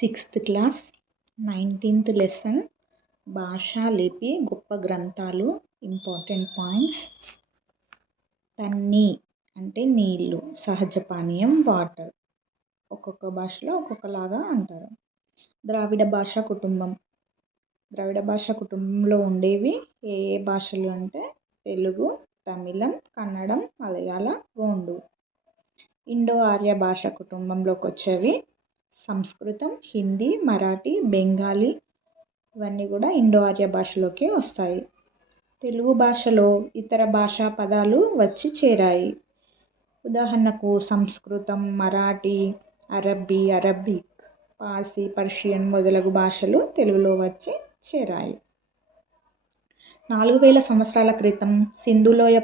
Sixth class 19th lesson భాషా లిపి గొప్ప గ్రంథాలు ఇంపార్టెంట్ పాయింట్స్. తన్ని అంటే నీళ్ళు, సహజ పానీయం వాటర్. ఒక్కొక్క భాషలో ఒక్కొక్కలాగా అంటారు. ద్రావిడ భాషా కుటుంబం. ద్రావిడ భాషా కుటుంబంలో ఉండేవి ఏ ఏ భాషలు అంటే తెలుగు, తమిళం, కన్నడం, మలయాళ, గోండు. ఇండో ఆర్య భాషా కుటుంబంలోకి వచ్చేవి సంస్కృతం, హిందీ, మరాఠీ, బెంగాలీ ఇవన్నీ కూడా ఇండో ఆర్య భాషలోకి వస్తాయి. తెలుగు భాషలో ఇతర భాషా పదాలు వచ్చి చేరాయి. ఉదాహరణకు సంస్కృతం, మరాఠీ, అరబిక్, పార్సీ, పర్షియన్ మొదలగు భాషలు తెలుగులో వచ్చి చేరాయి. 4000 సంవత్సరాల క్రితం సింధులోయ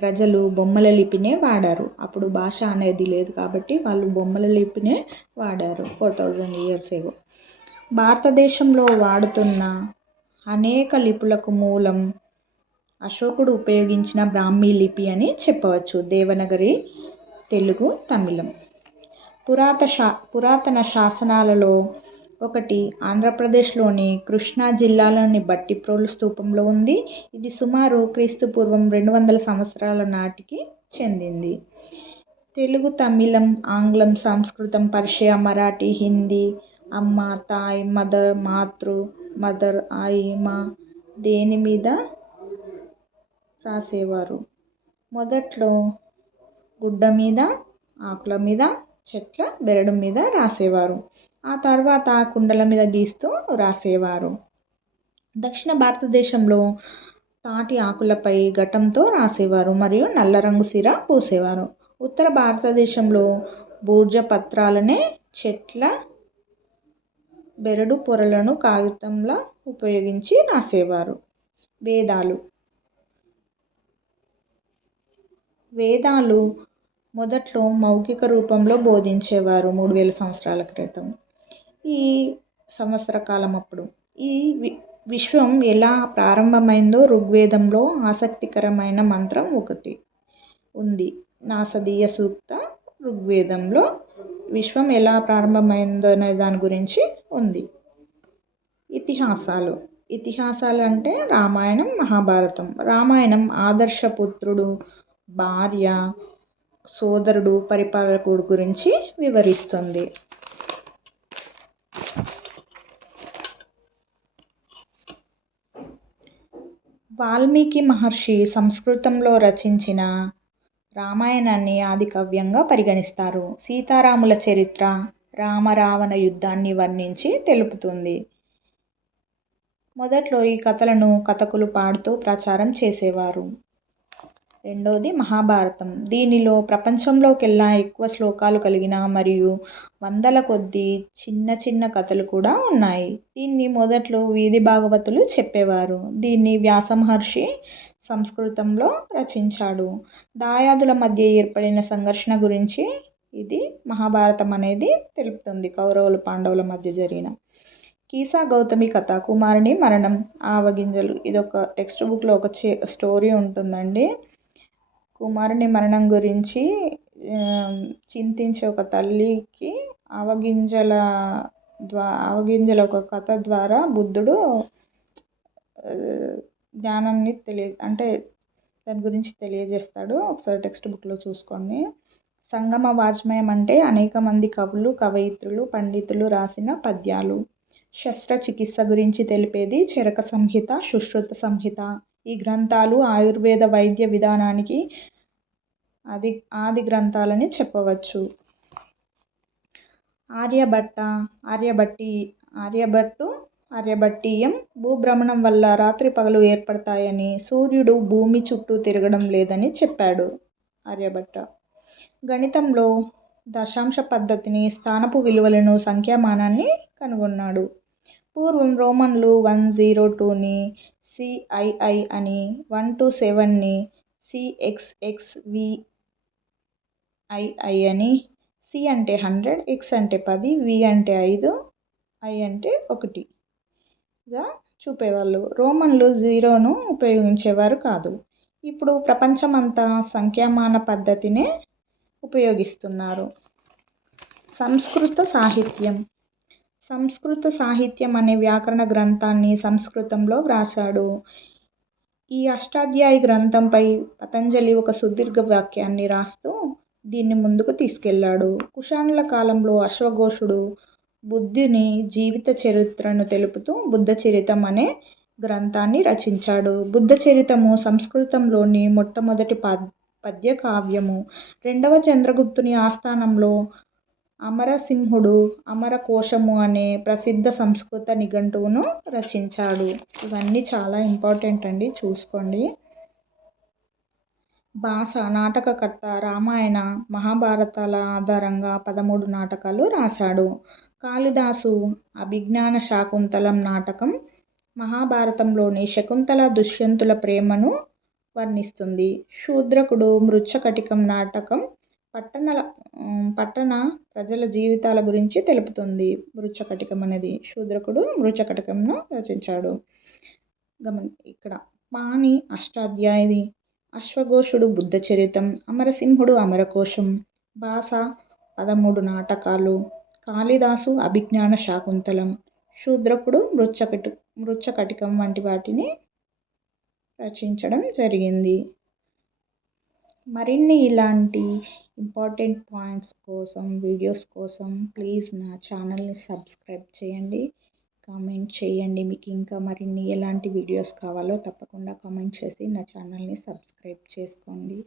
ప్రజలు బొమ్మల లిపినే వాడారు. అప్పుడు భాష అనేది లేదు కాబట్టి వాళ్ళు బొమ్మల లిపినే వాడారు 4000 years ago. భారతదేశంలో వాడుతున్న అనేక లిపులకు మూలం అశోకుడు ఉపయోగించిన బ్రాహ్మీ లిపి అని చెప్పవచ్చు. దేవనాగరి, తెలుగు, తమిళం. పురాతన శాసనాలలో ఒకటి ఆంధ్రప్రదేశ్లోని కృష్ణా జిల్లాలోని బట్టిప్రోలు స్తూపంలో ఉంది. ఇది సుమారు క్రీస్తుపూర్వం 200 సంవత్సరాల నాటికి చెందింది. తెలుగు, తమిళం, ఆంగ్లం, సంస్కృతం, పర్షియా, మరాఠీ, హిందీ, అమ్మ, తాయ్, మదర్, ఆయి, మా దేని మీద రాసేవారు. మొదట్లో గుడ్డ మీద, ఆకుల మీద, చెట్ల బెరడు మీద రాసేవారు. ఆ తర్వాత కుండల మీద గీస్తూ రాసేవారు. దక్షిణ భారతదేశంలో తాటి ఆకులపై ఘటంతో రాసేవారు మరియు నల్ల రంగు సిరా పూసేవారు. ఉత్తర భారతదేశంలో భూర్జ పత్రాలనే చెట్ల బెరడు పొరలను కాగితంలా ఉపయోగించి రాసేవారు. వేదాలు మొదట్లో మౌఖిక రూపంలో బోధించేవారు 3000 సంవత్సరాల క్రితం. ఈ సంవత్సర కాలం అప్పుడు ఈ విశ్వం ఎలా ప్రారంభమైందో ఋగ్వేదంలో ఆసక్తికరమైన మంత్రం ఒకటి ఉంది. నాసదీయ సూక్త ఋగ్వేదంలో విశ్వం ఎలా ప్రారంభమైందో అనే దాని గురించి ఉంది. ఇతిహాసాలు అంటే రామాయణం, మహాభారతం. రామాయణం ఆదర్శపుత్రుడు, భార్య, సోదరుడు, పరిపాలకుడు గురించి వివరిస్తుంది. వాల్మీకి మహర్షి సంస్కృతంలో రచించిన రామాయణాన్ని ఆది కావ్యంగా పరిగణిస్తారు. సీతారాముల చరిత్ర రామ-రావణ యుద్ధాన్ని వర్ణించి తెలుపుతుంది. మొదట్లో ఈ కథలను కథకులు పాడుతూ ప్రచారం చేసేవారు. రెండోది మహాభారతం. దీనిలో ప్రపంచంలోకెల్లా ఎక్కువ శ్లోకాలు కలిగిన మరియు వందల కొద్దీ చిన్న చిన్న కథలు కూడా ఉన్నాయి. దీన్ని మొదట్లో వీధి భాగవతులు చెప్పేవారు. దీన్ని వ్యాస మహర్షి సంస్కృతంలో రచించాడు. దాయాదుల మధ్య ఏర్పడిన సంఘర్షణ గురించి ఇది మహాభారతం అనేది తెలుపుతుంది. కౌరవులు, పాండవుల మధ్య జరిగిన. కీసా గౌతమి కథ, కుమారుని మరణం, ఆవగింజలు. ఇదొక టెక్స్ట్ బుక్లో ఒక స్టోరీ ఉంటుందండి. కుమారుని మరణం గురించి చింతించే ఒక తల్లికి ఆవగింజల ఒక కథ ద్వారా బుద్ధుడు జ్ఞానాన్ని దాని గురించి తెలియజేస్తాడు. ఒకసారి టెక్స్ట్ బుక్లో చూసుకోండి. సంగమ వాజ్మయం అంటే అనేక మంది కవులు, కవయిత్రులు, పండితులు రాసిన పద్యాలు. శస్త్రచికిత్స గురించి తెలిపేది చరక సంహిత, సుశ్రుత సంహిత. ఈ గ్రంథాలు ఆయుర్వేద వైద్య విధానానికి ఆది గ్రంథాలని చెప్పవచ్చు. ఆర్యభట్టీయం భూభ్రమణం వల్ల రాత్రి పగలు ఏర్పడతాయని, సూర్యుడు భూమి చుట్టూ తిరగడం లేదని చెప్పాడు ఆర్యభట్ట. గణితంలో దశాంశ పద్ధతిని, స్థానపు విలువలను, సంఖ్యామానాన్ని కనుగొన్నాడు. పూర్వం రోమన్లు 102ని CII అని, 127ని CXXVII అని, C అంటే 100, X అంటే 10, V అంటే 5, I అంటే 1గా చూపేవాళ్ళు. రోమన్లు 0ను ఉపయోగించేవారు కాదు. ఇప్పుడు ప్రపంచమంతా సంఖ్యామాన పద్ధతినే ఉపయోగిస్తున్నారు. సంస్కృత సాహిత్యం. సంస్కృత సాహిత్యం అనే వ్యాకరణ గ్రంథాన్ని సంస్కృతంలో వ్రాసాడు. ఈ అష్టాధ్యాయి గ్రంథంపై పతంజలి ఒక సుదీర్ఘ వాక్యాన్ని రాస్తూ దీన్ని ముందుకు తీసుకెళ్లాడు. కుషాణుల కాలంలో అశ్వఘోషుడు బుద్ధుని జీవిత చరిత్రను తెలుపుతూ బుద్ధచరితం అనే గ్రంథాన్ని రచించాడు. బుద్ధచరితము సంస్కృతంలోని మొట్టమొదటి పద్య కావ్యము. రెండవ చంద్రగుప్తుని ఆస్థానంలో అమరసింహుడు అమరకోశము అనే ప్రసిద్ధ సంస్కృత నిఘంటువును రచించాడు. ఇవన్నీ చాలా ఇంపార్టెంట్ అండి, చూసుకోండి. భాస నాటకకర్త. రామాయణ మహాభారతాల ఆధారంగా 13 నాటకాలు రాశాడు. కాళిదాసు అభిజ్ఞాన శాకుంతలం నాటకం మహాభారతంలోని శకుంతల దుష్యంతుల ప్రేమను వర్ణిస్తుంది. శూద్రకుడు మృచ్ఛకటికం నాటకం పట్టణ ప్రజల జీవితాల గురించి తెలుపుతుంది. మృచ్ఛకటికం అనేది శూద్రకుడు మృచ్ఛకటికంను రచించాడు. ఇక్కడ పాణి అష్టాధ్యాయి, అశ్వఘోషుడు బుద్ధచరితం, అమరసింహుడు అమరకోశం, భాస 13 నాటకాలు, కాళిదాసు అభిజ్ఞాన శాకుంతలం, శూద్రకుడు మృచ్ఛకటికం వంటి వాటిని రచించడం జరిగింది. మరిన్ని ఇలాంటి ఇంపార్టెంట్ పాయింట్స్ కోసం, వీడియోస్ కోసం ప్లీజ్ నా ఛానల్ని సబ్స్క్రైబ్ చేయండి, కామెంట్ చేయండి. మీకు ఇంకా మరిన్ని ఎలాంటి వీడియోస్ కావాలో తప్పకుండా కామెంట్ చేసి నా ఛానల్ని సబ్స్క్రైబ్ చేసుకోండి.